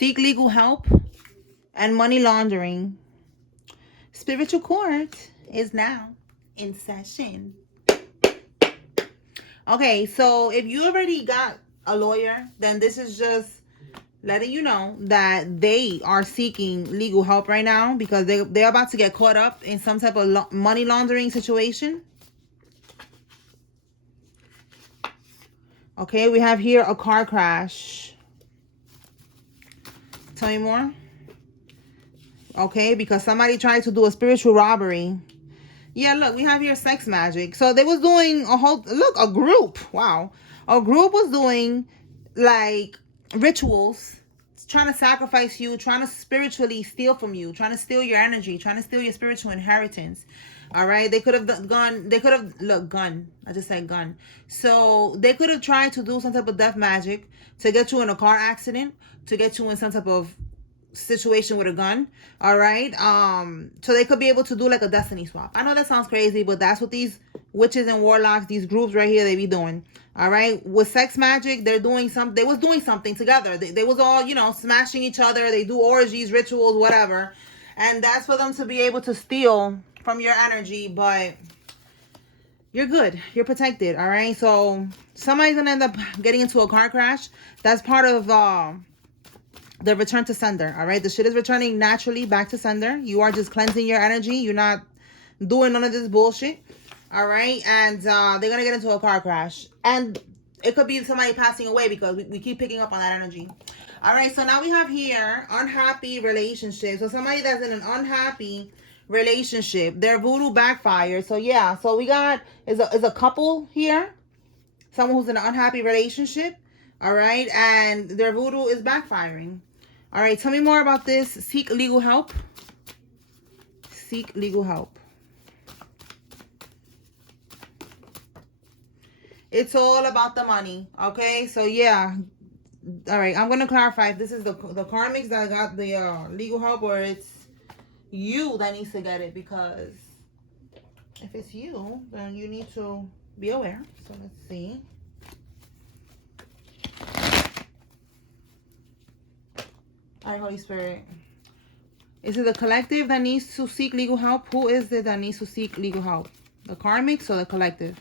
seek legal help, and money laundering. Spiritual court is now in session. Okay, so if you already got a lawyer, then this is just letting you know that they are seeking legal help right now because they're about to get caught up in some type of money laundering situation. Okay, we have here a car crash. Tell me more. Okay, because somebody tried to do a spiritual robbery. Yeah, look, we have here sex magic. So they was doing a group. Wow. A group was doing like rituals, trying to sacrifice you, trying to spiritually steal from you, trying to steal your energy, trying to steal your spiritual inheritance. All right. They could have gun. I just said gun. So they could have tried to do some type of death magic to get you in a car accident, to get you in some type of situation with a gun. All right. So they could be able to do like a destiny swap. I know that sounds crazy, but that's what these witches and warlocks, these groups right here, they be doing. All right. With sex magic, they was doing something together. They was all, smashing each other. They do orgies, rituals, whatever. And that's for them to be able to steal from your energy, but you're good. You're protected. All right. So somebody's gonna end up getting into a car crash. That's part of the return to sender. All right. The shit is returning naturally back to sender. You are just cleansing your energy. You're not doing none of this bullshit. All right. And they're going to get into a car crash. And it could be somebody passing away because we keep picking up on that energy. All right. So now we have here unhappy relationship. So somebody that's in an unhappy relationship, their voodoo backfired. So yeah. So we got is a couple here. Someone who's in an unhappy relationship. All right. And their voodoo is backfiring. All right, tell me more about this. Seek legal help. Seek legal help. It's all about the money, okay? So, yeah. All right, I'm going to clarify if this is the karmics that got the legal help or it's you that needs to get it, because if it's you, then you need to be aware. So, let's see. All right, Holy Spirit. Is it the collective that needs to seek legal help? Who is it that needs to seek legal help? The karmics or the collective?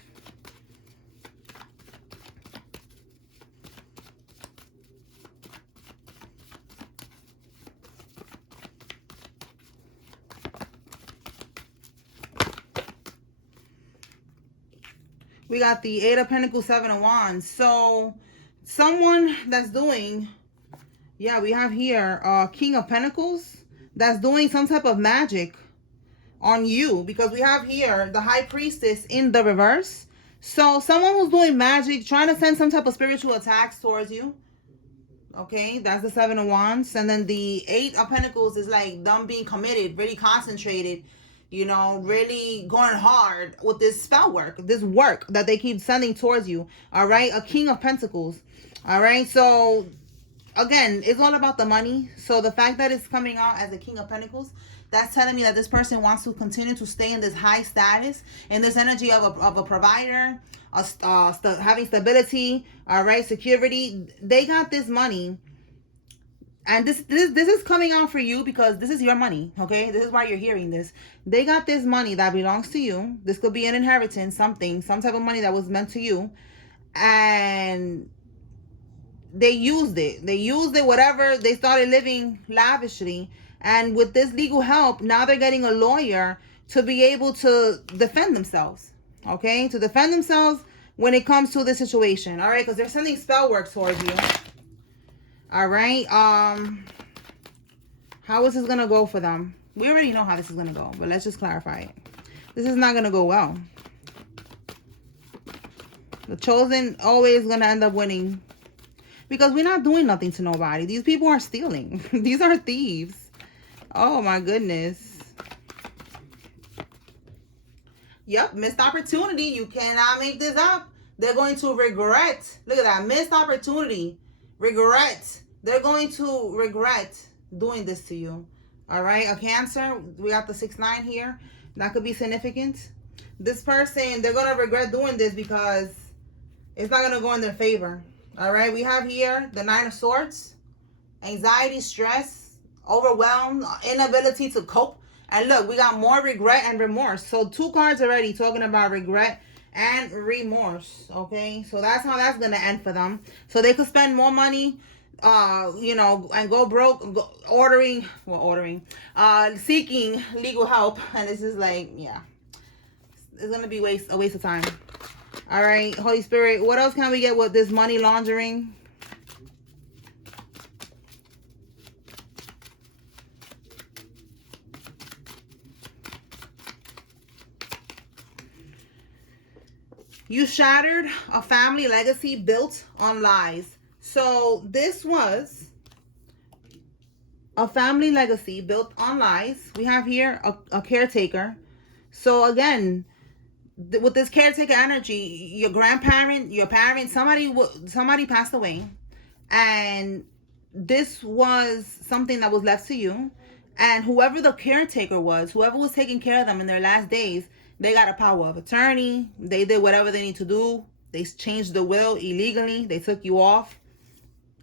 We got the Eight of Pentacles, Seven of Wands. So, someone that's doing... Yeah, we have here King of Pentacles that's doing some type of magic on you, because we have here the High Priestess in the reverse. So someone who's doing magic, trying to send some type of spiritual attacks towards you. Okay, that's the Seven of Wands. And then the Eight of Pentacles is like them being committed, really concentrated, really going hard with this spell work, this work that they keep sending towards you. All right, a King of Pentacles. All right, so... Again, it's all about the money. So the fact that it's coming out as a King of Pentacles, that's telling me that this person wants to continue to stay in this high status, in this energy of a provider, having stability, all right, security. They got this money. And this is coming out for you because this is your money, okay? This is why you're hearing this. They got this money that belongs to you. This could be an inheritance, some type of money that was meant to you. And... they used it, whatever. They started living lavishly. And with this legal help, now they're getting a lawyer to be able to defend themselves. Okay? To defend themselves when it comes to this situation. All right? Because they're sending spell work towards you. All right? How is this going to go for them? We already know how this is going to go. But let's just clarify it. This is not going to go well. The chosen always going to end up winning. Because we're not doing nothing to nobody. These people are stealing. These are thieves. Oh, my goodness. Yep, missed opportunity. You cannot make this up. They're going to regret. Look at that. Missed opportunity. Regret. They're going to regret doing this to you. All right, a Cancer. We got the 6-9 here. That could be significant. This person, they're going to regret doing this because it's not going to go in their favor. All right, we have here the 9 of Swords. anxiety, stress, overwhelmed, inability to cope. And look, we got more regret and remorse. So 2 cards already talking about regret and remorse. Okay, so that's how that's gonna end for them. So they could spend more money, you know, and go broke, seeking legal help. And it's just like, yeah, it's gonna be a waste of time. All right, Holy Spirit, what else can we get with this money laundering? You shattered a family legacy built on lies. So this was a family legacy built on lies. We have here a caretaker. So again, with this caretaker energy, your grandparent, your parent, somebody passed away, and this was something that was left to you. And whoever the caretaker was, whoever was taking care of them in their last days, they got a power of attorney. They did whatever they need to do. They changed the will illegally. They took you off,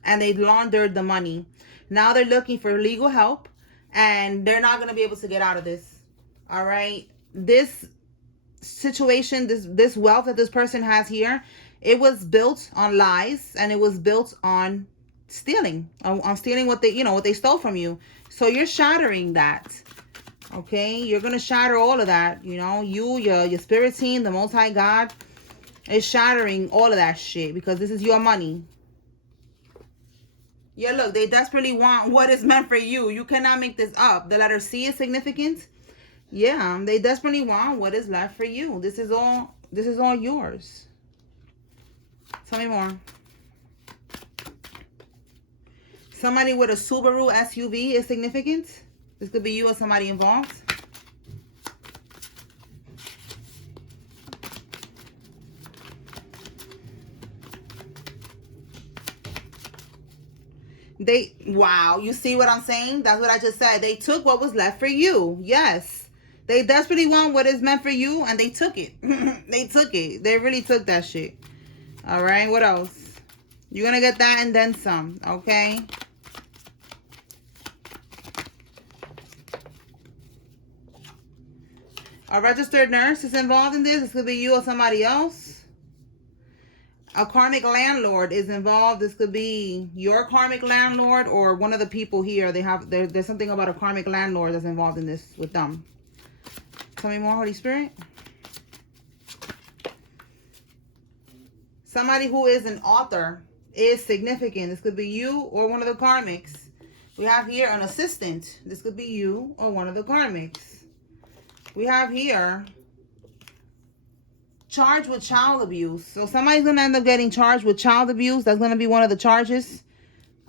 and they laundered the money. Now they're looking for legal help, and they're not going to be able to get out of this. All right. This situation, this wealth that this person has here, it was built on lies, and it was built on stealing, on stealing what they stole from you. So you're shattering that. Okay, you're gonna shatter all of that. Your spirit team, the Most High God, is shattering all of that shit, because this is your money. Yeah, look, they desperately want what is meant for you. You cannot make this up. The letter C is significant. Yeah, they desperately want what is left for you. This is all yours. Tell me more. Somebody with a Subaru SUV is significant. This could be you or somebody involved. Wow, you see what I'm saying? That's what I just said. They took what was left for you. Yes. They desperately want what is meant for you, and they took it. They took it. They really took that shit. All right, what else? You're going to get that and then some, okay? A registered nurse is involved in this. This could be you or somebody else. A karmic landlord is involved. This could be your karmic landlord or one of the people here. There's something about a karmic landlord that's involved in this with them. Tell me more, Holy Spirit. Somebody who is an author is significant. This could be you or one of the karmics. We have here an assistant. This could be you or one of the karmics. We have here charged with child abuse. So somebody's going to end up getting charged with child abuse. That's going to be one of the charges.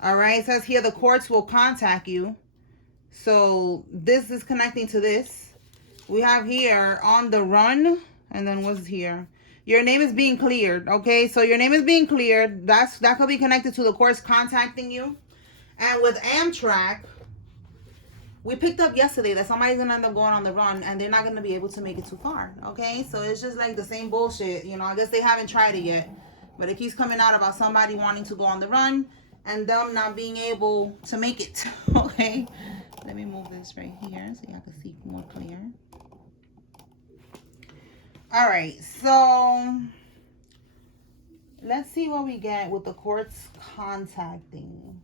All right. It says here the courts will contact you. So this is connecting to this. We have here on the run. And then what's here? Your name is being cleared. Okay. So your name is being cleared. That could be connected to the courts contacting you. And with Amtrak, we picked up yesterday that somebody's going to end up going on the run, and they're not going to be able to make it too far, okay? So it's just like the same bullshit, I guess they haven't tried it yet. But it keeps coming out about somebody wanting to go on the run and them not being able to make it, okay? Let me move this right here so y'all can see more clear. All right, so let's see what we get with the courts contacting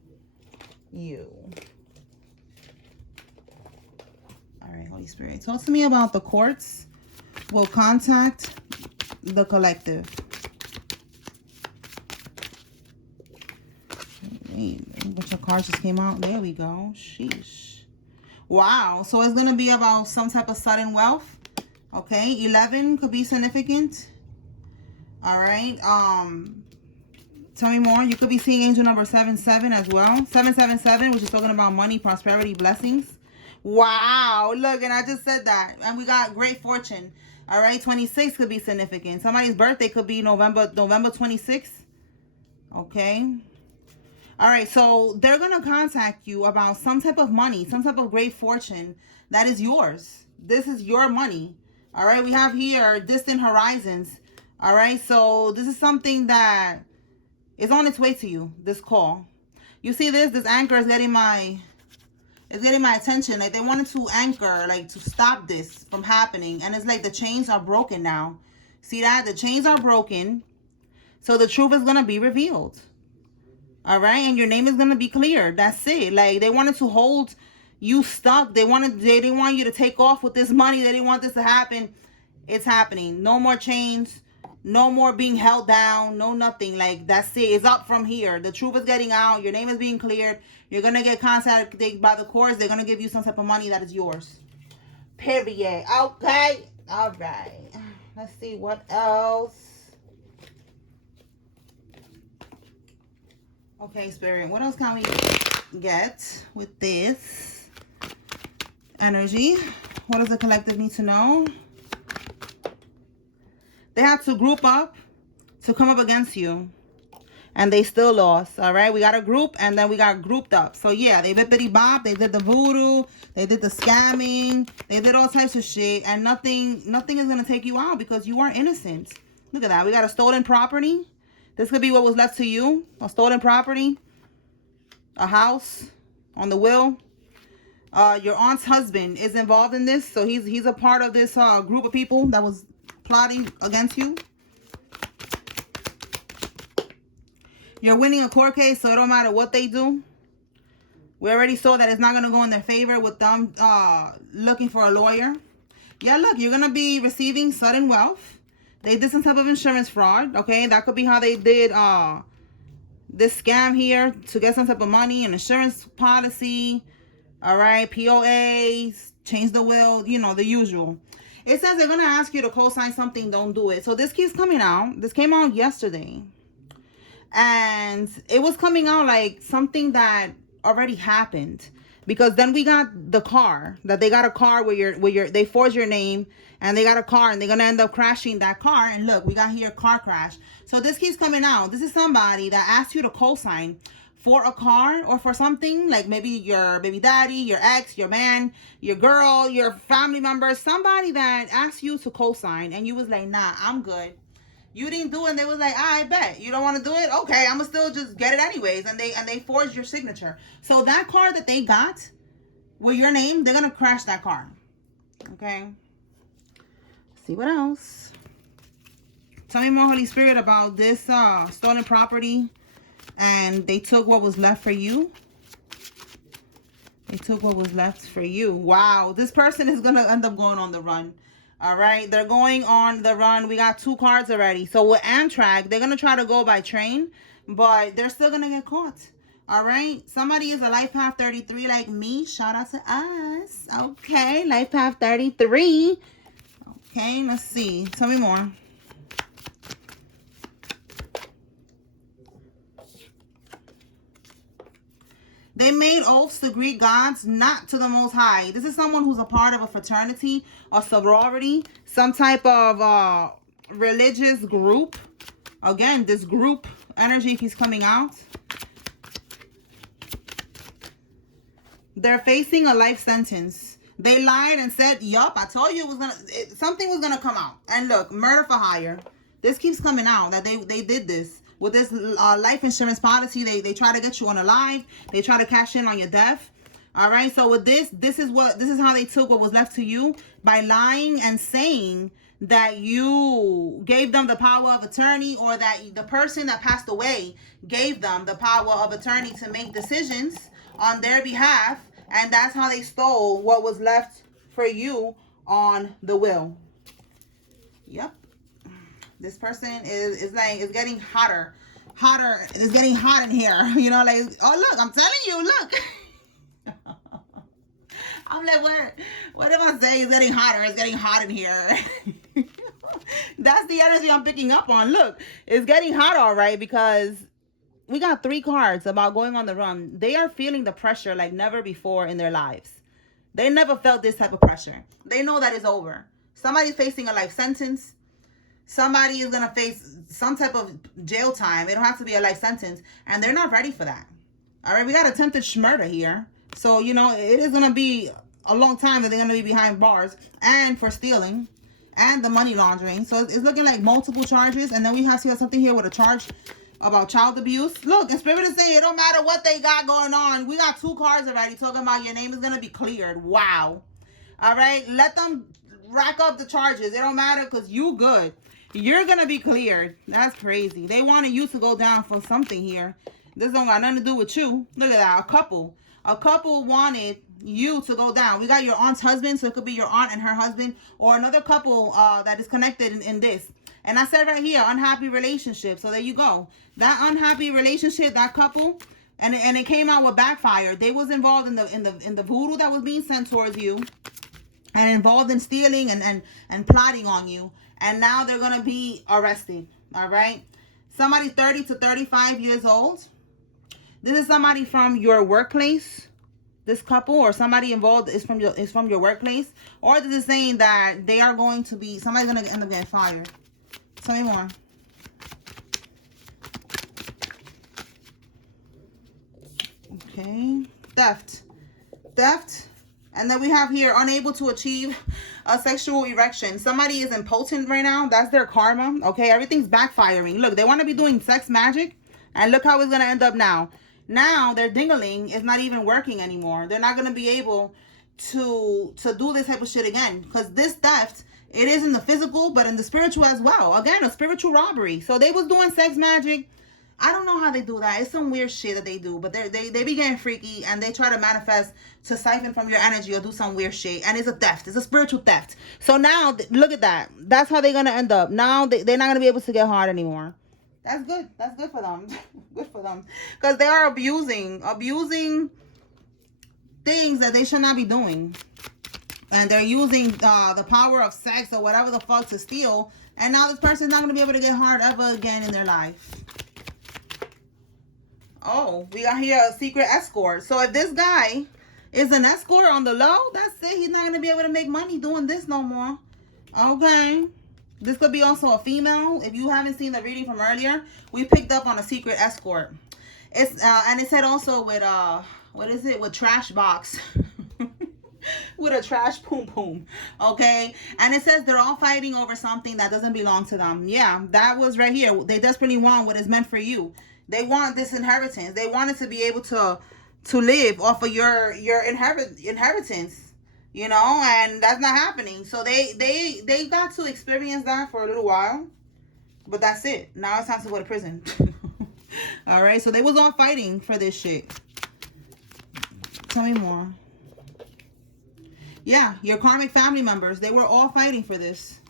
you. All right, Holy Spirit, talk to me about the courts will contact the collective. Wait, a bunch of cards just came out. There we go. Sheesh. Wow. So it's going to be about some type of sudden wealth. Okay. 11 could be significant. All right. Tell me more. You could be seeing angel number 77 as well. 777, which is talking about money, prosperity, blessings. Wow, look, and I just said that. And we got great fortune. All right, 26 could be significant. Somebody's birthday could be November 26th. Okay. All right, so they're going to contact you about some type of money, some type of great fortune that is yours. This is your money. All right, we have here distant horizons. All right, so this is something that is on its way to you, this call. You see this anchor is getting my attention. Like they wanted to anchor, like to stop this from happening. And it's like the chains are broken now. See that? The chains are broken. So the truth is going to be revealed. All right. And your name is going to be cleared. That's it. Like they wanted to hold you stuck. They didn't want you to take off with this money. They didn't want this to happen. It's happening. No more chains. No more being held down. No nothing. Like that's it. It's up from here. The truth is getting out. Your name is being cleared. You're going to get contacted by the courts. They're going to give you some type of money that is yours. Period. Okay. All right. Let's see what else. Okay, Spirit. What else can we get with this energy? What does the collective need to know? They had to group up to come up against you. And they still lost. All right. We got a group and then we got grouped up. So yeah, they bippity bop. They did the voodoo. They did the scamming. They did all types of shit. And nothing is going to take you out because you are innocent. Look at that. We got a stolen property. This could be what was left to you. A stolen property. A house on the will. Your aunt's husband is involved in this. So he's a part of this group of people that was plotting against you. You're winning a court case, so it don't matter what they do. We already saw that it's not going to go in their favor with them looking for a lawyer. Yeah, look, you're going to be receiving sudden wealth. They did some type of insurance fraud, okay? That could be how they did this scam here to get some type of money, an insurance policy, all right? POAs, change the will, you know, the usual. It says they're going to ask you to co-sign something, don't do it. So this keeps coming out. This came out yesterday. And it was coming out like something that already happened, because then we got the car, that they got a car where they forge your name and they got a car and they're going to end up crashing that car. And look, we got here car crash. So this keeps coming out. This is somebody that asked you to co-sign for a car or for something, like maybe your baby daddy, your ex, your man, your girl, your family member, somebody that asked you to co-sign and you was like, nah, I'm good. You didn't do it, and they was like, I bet. You don't want to do it? Okay, I'm going to still just get it anyways. And they forged your signature. So that car that they got with your name, they're going to crash that car. Okay? Let's see what else. Tell me more, Holy Spirit, about this stolen property. And they took what was left for you. They took what was left for you. Wow. This person is going to end up going on the run. All right, they're going on the run. We got 2 cards already. So with Amtrak, they're going to try to go by train, but they're still going to get caught. All right, somebody is a Life Path 33 like me. Shout out to us. Okay, Life Path 33. Okay, let's see. Tell me more. They made oaths to Greek gods, not to the Most High. This is someone who's a part of a fraternity or sorority, some type of religious group. Again, this group energy keeps coming out. They're facing a life sentence. They lied and said, yup, I told you something was gonna come out. And look, murder for hire. This keeps coming out that they did this. With this life insurance policy, they try to get you unalive. They try to cash in on your death. All right. So with this is how they took what was left to you by lying and saying that you gave them the power of attorney, or that the person that passed away gave them the power of attorney to make decisions on their behalf. And that's how they stole what was left for you on the will. Yep. This person is getting hotter. It's getting hot in here. You know, like, oh, look, I'm telling you, look. I'm like, what if I say it's getting hotter? It's getting hot in here. That's the energy I'm picking up on. Look, it's getting hot, all right, because we got 3 cards about going on the run. They are feeling the pressure like never before in their lives. They never felt this type of pressure. They know that it's over. Somebody's facing a life sentence. Somebody is going to face some type of jail time. It don't have to be a life sentence. And they're not ready for that. All right, we got attempted murder here. So, you know, it is going to be a long time that they're going to be behind bars. And for stealing. And the money laundering. So it's looking like multiple charges. And then we have something here with a charge about child abuse. Look, and Spirit is saying it don't matter what they got going on. We got 2 cards already talking about your name is going to be cleared. Wow. All right. Let them rack up the charges. It don't matter because you good. You're going to be cleared. That's crazy. They wanted you to go down for something here. This don't got nothing to do with you. Look at that. A couple. A couple wanted you to go down. We got your aunt's husband, so it could be your aunt and her husband, or another couple that is connected in this. And I said right here, unhappy relationship. So there you go. That unhappy relationship, that couple, and it came out with backfire. They was involved in the voodoo that was being sent towards you, and involved in stealing and plotting on you. And now they're gonna be arrested. All right. Somebody 30 to 35 years old. This is somebody from your workplace. This couple or somebody involved is from your workplace, or this is saying that they are going to be somebody's gonna end up getting fired. Tell me more. Okay. Theft. And then we have here, unable to achieve a sexual erection. Somebody is impotent right now. That's their karma. Okay. Everything's backfiring. Look, they want to be doing sex magic. And look how it's going to end up now. Now their dingling is not even working anymore. They're not going to be able to do this type of shit again. Because this theft, it is in the physical, but in the spiritual as well. Again, a spiritual robbery. So they was doing sex magic. I don't know how they do that. It's some weird shit that they do. But they be getting freaky, and they try to manifest to siphon from your energy or do some weird shit. And it's a theft. It's a spiritual theft. So now, look at that. That's how they're going to end up. Now, they're not going to be able to get hard anymore. That's good. That's good for them. Good for them. Because they are abusing things that they should not be doing. And they're using the power of sex or whatever the fuck to steal. And now this person's not going to be able to get hard ever again in their life. Oh, we got here a secret escort. So if this guy is an escort on the low, that's it. He's not going to be able to make money doing this no more. Okay. This could be also a female. If you haven't seen the reading from earlier, we picked up on a secret escort. It's and it said also with what is it, with trash box. With a trash poom poom. Okay. And it says they're all fighting over something that doesn't belong to them. Yeah, that was right here. They desperately want what is meant for you. They want this inheritance. They wanted to be able to live off of your inheritance. You know, and that's not happening. So they got to experience that for a little while. But that's it. Now it's time to go to prison. All right. So they was all fighting for this shit. Tell me more. Yeah. Your karmic family members. They were all fighting for this.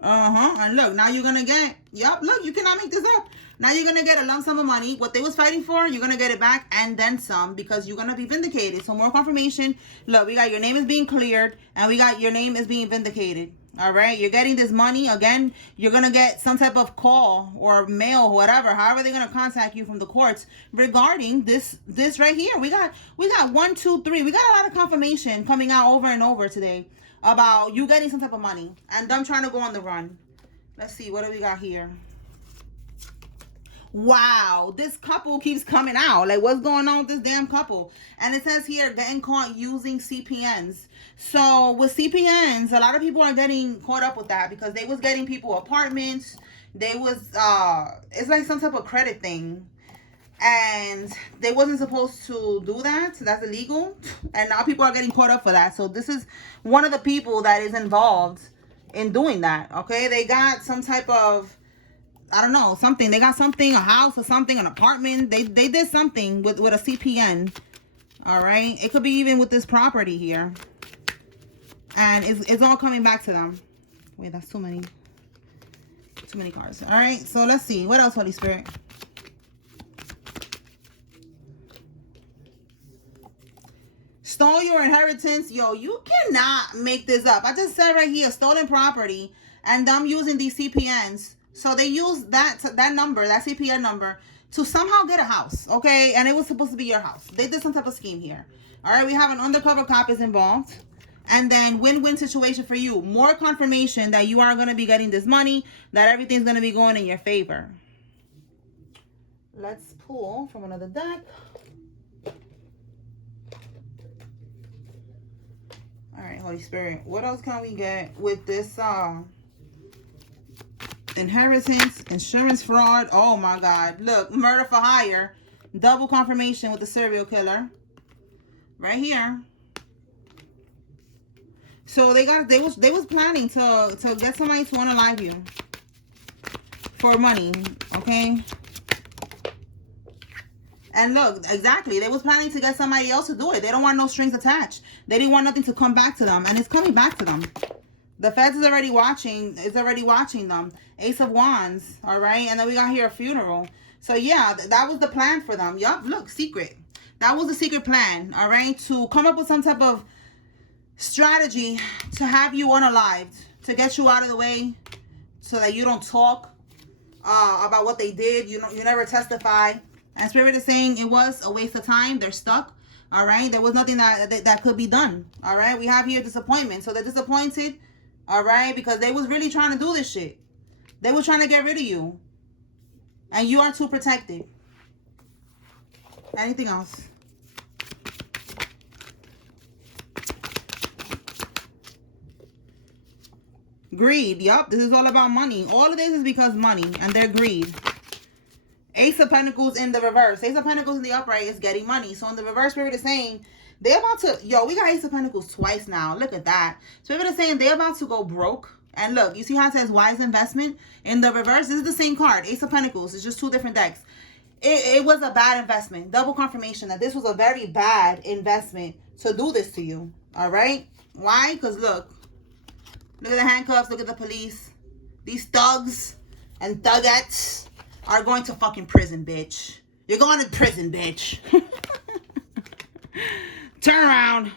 And look. Now you're going to get. Yup. Look. You cannot make this up. Now you're going to get a lump sum of money. What they was fighting for, you're going to get it back and then some, because you're going to be vindicated. So more confirmation. Look, we got your name is being cleared, and we got your name is being vindicated. All right. You're getting this money. Again, you're going to get some type of call or mail, whatever, however they're going to contact you from the courts regarding this right here. We got 1, 2, 3. We got a lot of confirmation coming out over and over today about you getting some type of money and them trying to go on the run. Let's see. What do we got here? Wow, this couple keeps coming out. Like, what's going on with this damn couple? And it says here, getting caught using CPNs. So with CPNs, a lot of people are getting caught up with that because they was getting people apartments. They was, it's like some type of credit thing. And they wasn't supposed to do that. That's illegal. And now people are getting caught up for that. So this is one of the people that is involved in doing that. Okay, they got some type of, I don't know, something. They got something, a house or something, an apartment. They did something with a CPN. All right. It could be even with this property here. And it's all coming back to them. Wait, that's too many cards. All right. So let's see. What else, Holy Spirit? Stole your inheritance. Yo, you cannot make this up. I just said right here, stolen property, and them using these CPNs. So they use that number, that CPN number, to somehow get a house, okay? And it was supposed to be your house. They did some type of scheme here. All right, we have an undercover cop is involved. And then win-win situation for you. More confirmation that you are going to be getting this money, that everything's going to be going in your favor. Let's pull from another deck. All right, Holy Spirit. What else can we get with this Inheritance, insurance fraud. Oh my God. Look, murder for hire. Double confirmation with the serial killer. Right here. So they was planning to get somebody to unalive you for money, okay? And look, exactly, they was planning to get somebody else to do it. They don't want no strings attached. They didn't want nothing to come back to them, and it's coming back to them. The feds is already watching. Them. Ace of Wands, all right? And then we got here a funeral. So yeah, that was the plan for them. Yup, look, secret. That was the secret plan, all right? To come up with some type of strategy to have you unalived, to get you out of the way so that you don't talk about what they did. You never testify. And Spirit is saying it was a waste of time. They're stuck. All right. There was nothing that could be done. All right. We have here disappointment. So they're disappointed. All right. Because they was really trying to do this shit. They were trying to get rid of you. And you are too protected. Anything else? Greed. Yup. This is all about money. All of this is because money and their greed. Ace of Pentacles in the reverse. Ace of Pentacles in the upright is getting money. So in the reverse, Spirit is saying they're about to... Yo, we got Ace of Pentacles twice now. Look at that. Spirit is saying they're about to go broke. And look, you see how it says wise investment? In the reverse, this is the same card. Ace of Pentacles. It's just two different decks. It was a bad investment. Double confirmation that this was a very bad investment to do this to you. All right? Why? Because look. Look at the handcuffs. Look at the police. These thugs and thugettes are going to fucking prison, bitch. You're going to prison, bitch. Turn around.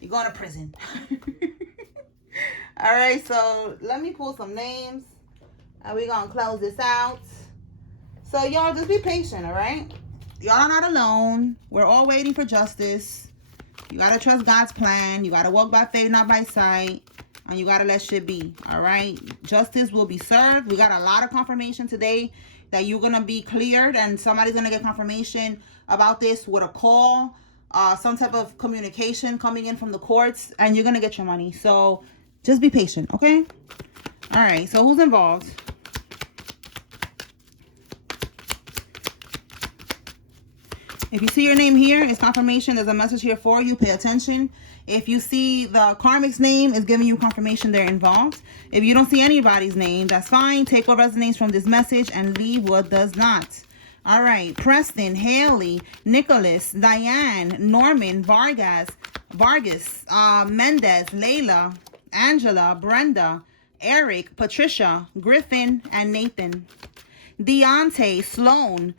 You're going to prison. All right, so let me pull some names. And we're going to close this out. So, y'all, just be patient, all right? Y'all are not alone. We're all waiting for justice. You got to trust God's plan. You got to walk by faith, not by sight. And you got to let shit be, all right? Justice will be served. We got a lot of confirmation today that you're going to be cleared. And somebody's going to get confirmation about this with a call. Some type of communication coming in from the courts. And you're going to get your money. So just be patient, okay? All right. So who's involved? If you see your name here, it's confirmation. There's a message here for you. Pay attention. If you see the karmic's name, it's giving you confirmation they're involved. If you don't see anybody's name, that's fine. Take what resonates from this message and leave what does not. All right. Preston, Haley, Nicholas, Diane, Norman, Vargas, Mendez, Layla, Angela, Brenda, Eric, Patricia, Griffin, and Nathan. Deontay, Sloan,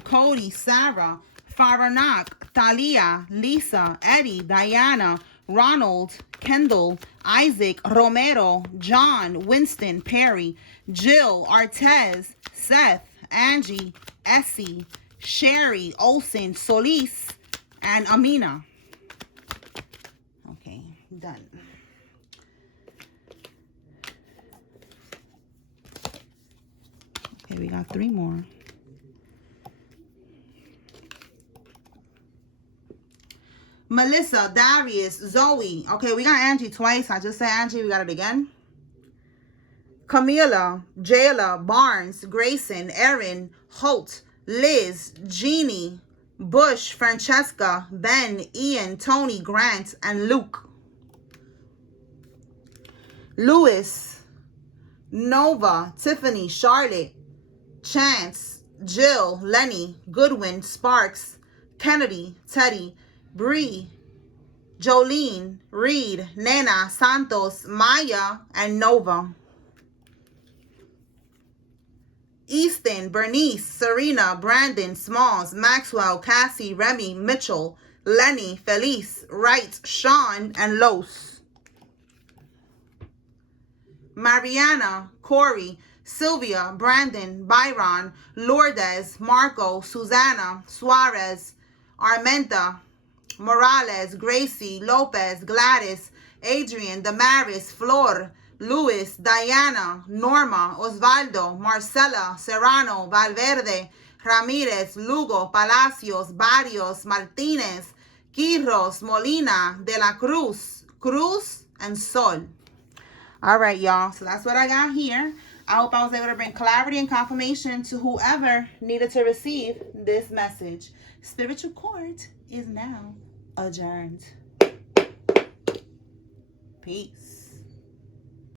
Cody, Sarah, Faranak, Thalia, Lisa, Eddie, Diana, Ronald, Kendall, Isaac, Romero, John, Winston, Perry, Jill, Artez, Seth, Angie, Essie, Sherry, Olsen, Solis, and Amina. Okay, done. Okay, we got 3 more. Melissa, Darius, Zoe. Okay, we got Angie twice. I just said Angie. We got it again. Camila, Jayla, Barnes, Grayson, Erin, Holt, Liz, Jeannie, Bush, Francesca, Ben, Ian, Tony, Grant, and Luke. Lewis, Nova, Tiffany, Charlotte, Chance, Jill, Lenny, Goodwin, Sparks, Kennedy, Teddy, Bree, Jolene, Reed, Nena, Santos, Maya, and Nova. Easton, Bernice, Serena, Brandon, Smalls, Maxwell, Cassie, Remy, Mitchell, Lenny, Felice, Wright, Sean, and Los. Mariana, Corey, Sylvia, Brandon, Byron, Lourdes, Marco, Susanna, Suarez, Armenta, Morales, Gracie, Lopez, Gladys, Adrian, Damaris, Flor, Luis, Diana, Norma, Osvaldo, Marcela, Serrano, Valverde, Ramirez, Lugo, Palacios, Barrios, Martinez, Quiros, Molina, De la Cruz, Cruz, and Sol. All right, y'all. So that's what I got here. I hope I was able to bring clarity and confirmation to whoever needed to receive this message. Spiritual court is now adjourned. Peace.